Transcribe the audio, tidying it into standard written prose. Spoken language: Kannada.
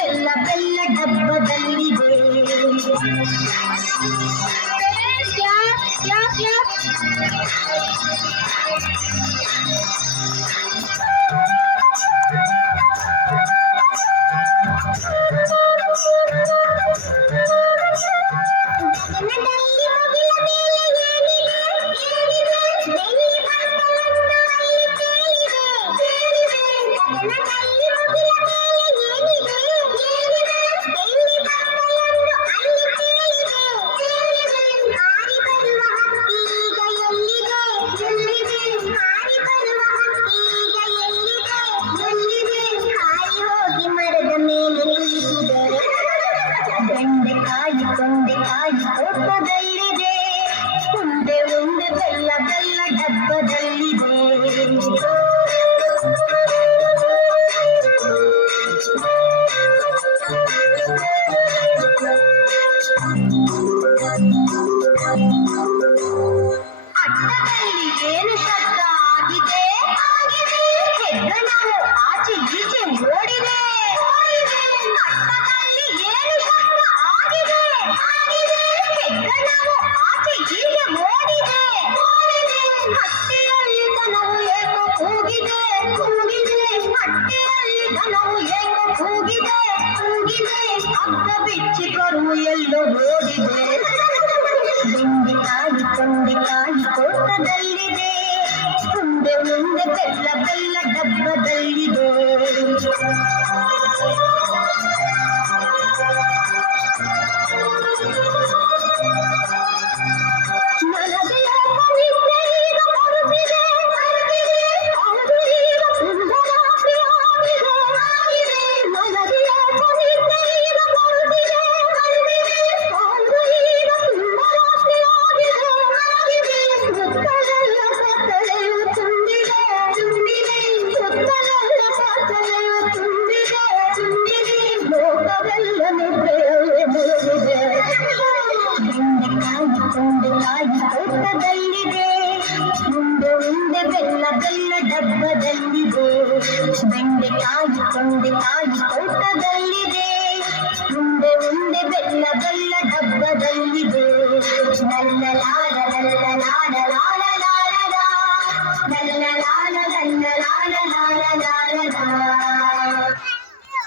ಬೆಲ್ಲ ಬೆಲ್ಲ ಡಬ್ಬದಲ್ಲಿದೆ. ಬೆಂಡೆಕಾಯಿ ತೊಂಡೆಕಾಯಿ ತೋಟದಲ್ಲಿದೆ, ಉಂಡೆ ಉಂಡೆ ಬೆಲ್ಲ ಬೆಲ್ಲ ಡಬ್ಬದಲ್ಲಿದೆ. ಅಟ್ಟದಲ್ಲಿ ಏನು ಶಬ್ದ ಆಗಿದೆ? ಹೆಗ್ಗಣವು ಆಚೆ ಈಚೆ ಓಡಿದೆ. ಅಟ್ಟದಲ್ಲಿ ಏನು ಶಬ್ದ ಆಗಿದೆ? ಹೆಗ್ಗಣವು ಆಚೆ ಈಚೆ ಓಡಿದೆ. ಹಟ್ಟಿಯಲ್ಲಿ ದನವು ಏಕೋ ಕೂಗಿದೆ. ಹಟ್ಟಿಯಲ್ಲಿ ದನವು ಏಕೋ ಕೂಗಿದೆ. ಅಗ್ಗ ಬಿಚ್ಚಿ ಕರು ಎಲ್ಲೋ ಓಡಿದೆ. ಬೆಂಡೆಕಾಯಿ ತೊಂಡೆಕಾಯಿ ತೋಟದಲ್ಲಿದೆ, ಉಂಡೆ ಉಂಡೆ ಬೆಲ್ಲ ಬೆಲ್ಲ ಡಬ್ಬದಲ್ಲಿದೆ. ತೊಂಡೆಕಾಯಿ ತೋಟದಲ್ಲಿದೆ, ಉಂಡೆ ಉಂಡೆ ಬೆಲ್ಲ ಬೆಲ್ಲ ಡಬ್ಬದಲ್ಲಿದೆ. ಬೆಂಡೆಕಾಯಿ ತೊಂಡೆಕಾಯಿ ತೋಟದಲ್ಲಿದೆ, ಉಂಡೆ ಉಂಡೆ ಬೆಲ್ಲ ಬೆಲ್ಲ